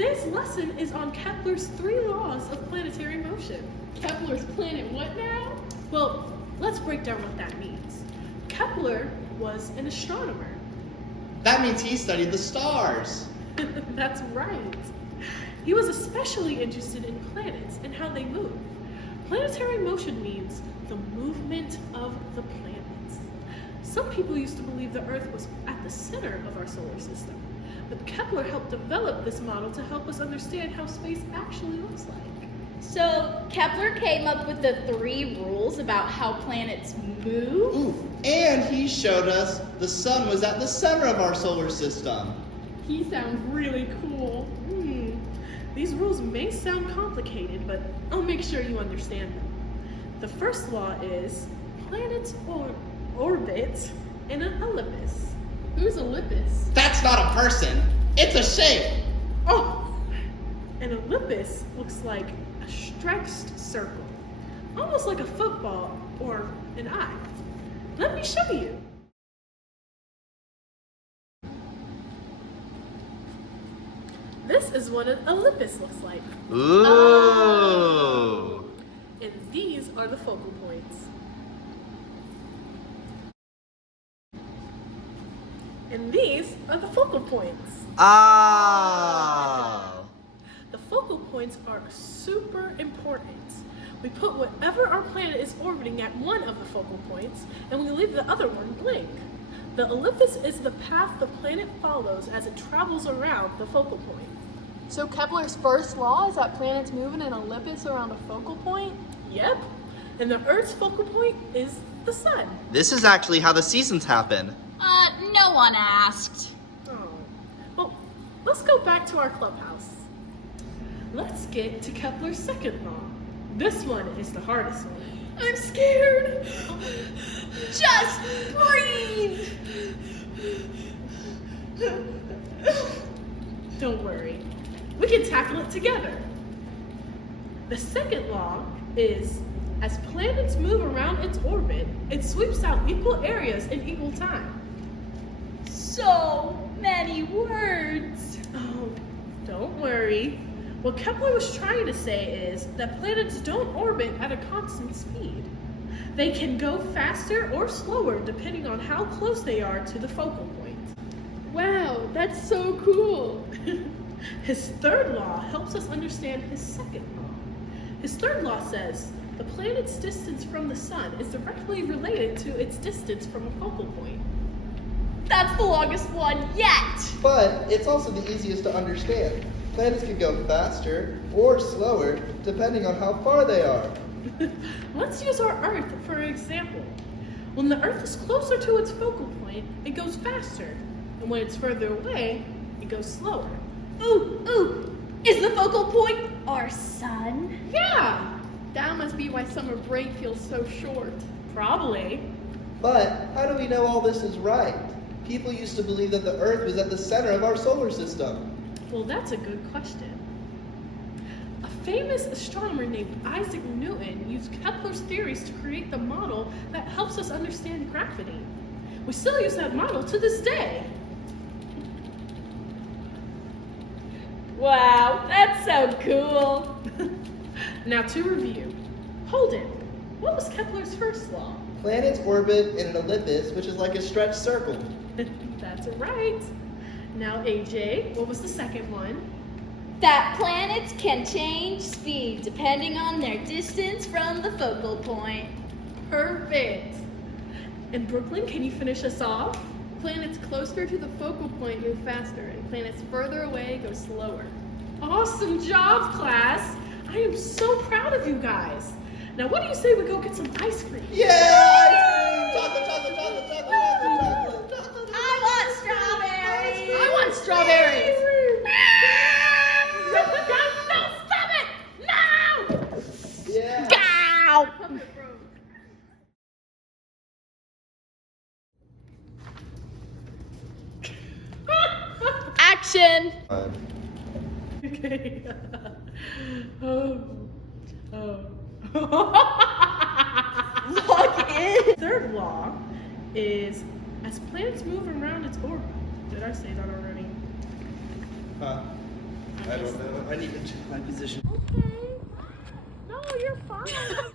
Today's lesson is on Kepler's 3 laws of planetary motion. Kepler's planet what now? Well, let's break down what that means. Kepler was an astronomer. That means he studied the stars. That's right. He was especially interested in planets and how they move. Planetary motion means the movement of the planets. Some people used to believe the Earth was at the center of our solar system, but Kepler helped develop this model to help us understand how space actually looks like. So Kepler came up with the 3 rules about how planets move? Ooh, and he showed us the sun was at the center of our solar system. He sounds really cool. These rules may sound complicated, but I'll make sure you understand them. The first law is planets orbit in an ellipse. Who's Olympus? That's not a person. It's a shape. Oh, an ellipse looks like a stretched circle, almost like a football or an eye. Let me show you. This is what an ellipse looks like. Ooh. And these are the focal points. And these are the focal points. Oh. The focal points are super important. We put whatever our planet is orbiting at one of the focal points, and we leave the other one blank. The ellipse is the path the planet follows as it travels around the focal point. So Kepler's first law is that planets move in an ellipse around a focal point? Yep. And the Earth's focal point is the sun. This is actually how the seasons happen. No one asked. Oh. Well, let's go back to our clubhouse. Let's get to Kepler's second law. This one is the hardest one. I'm scared. Just breathe. Don't worry. We can tackle it together. The second law is, as planets move around its orbit, it sweeps out equal areas in equal time. So many words. Oh, don't worry. What Kepler was trying to say is that planets don't orbit at a constant speed. They can go faster or slower depending on how close they are to the focal point. Wow, that's so cool. His third law helps us understand his second law. His third law says the planet's distance from the sun is directly related to its distance from a focal point. That's the longest one yet. But it's also the easiest to understand. Planets can go faster or slower depending on how far they are. Let's use our Earth for an example. When the Earth is closer to its focal point, it goes faster. And when it's further away, it goes slower. Ooh, is the focal point our sun? Yeah, That must be why summer break feels so short. probably. But how do we know all this is right? People used to believe that the Earth was at the center of our solar system. Well, that's a good question. A famous astronomer named Isaac Newton used Kepler's theories to create the model that helps us understand gravity. We still use that model to this day. Wow, that's so cool. Now to review. Holden, what was Kepler's first law? Planets orbit in an ellipse, which is like a stretched circle. That's right. Now AJ, what was the second one? That planets can change speed depending on their distance from the focal point. Perfect. And Brooklyn, can you finish us off? Planets closer to the focal point move faster, and planets further away go slower. Awesome job, class. I am so proud of you guys. Now what do you say we go get some ice cream? Yeah! Ice cream! Chocolate, chocolate, chocolate, chocolate, chocolate, chocolate. I want strawberries. I want strawberries! No, stop it! No! Yeah. Ow! Puppet broke. Action. Okay. Oh. Log in. Third law is as planets move around its orbit. Did I say that already? Huh? I don't know. I need to check my position. Okay. No, you're fine.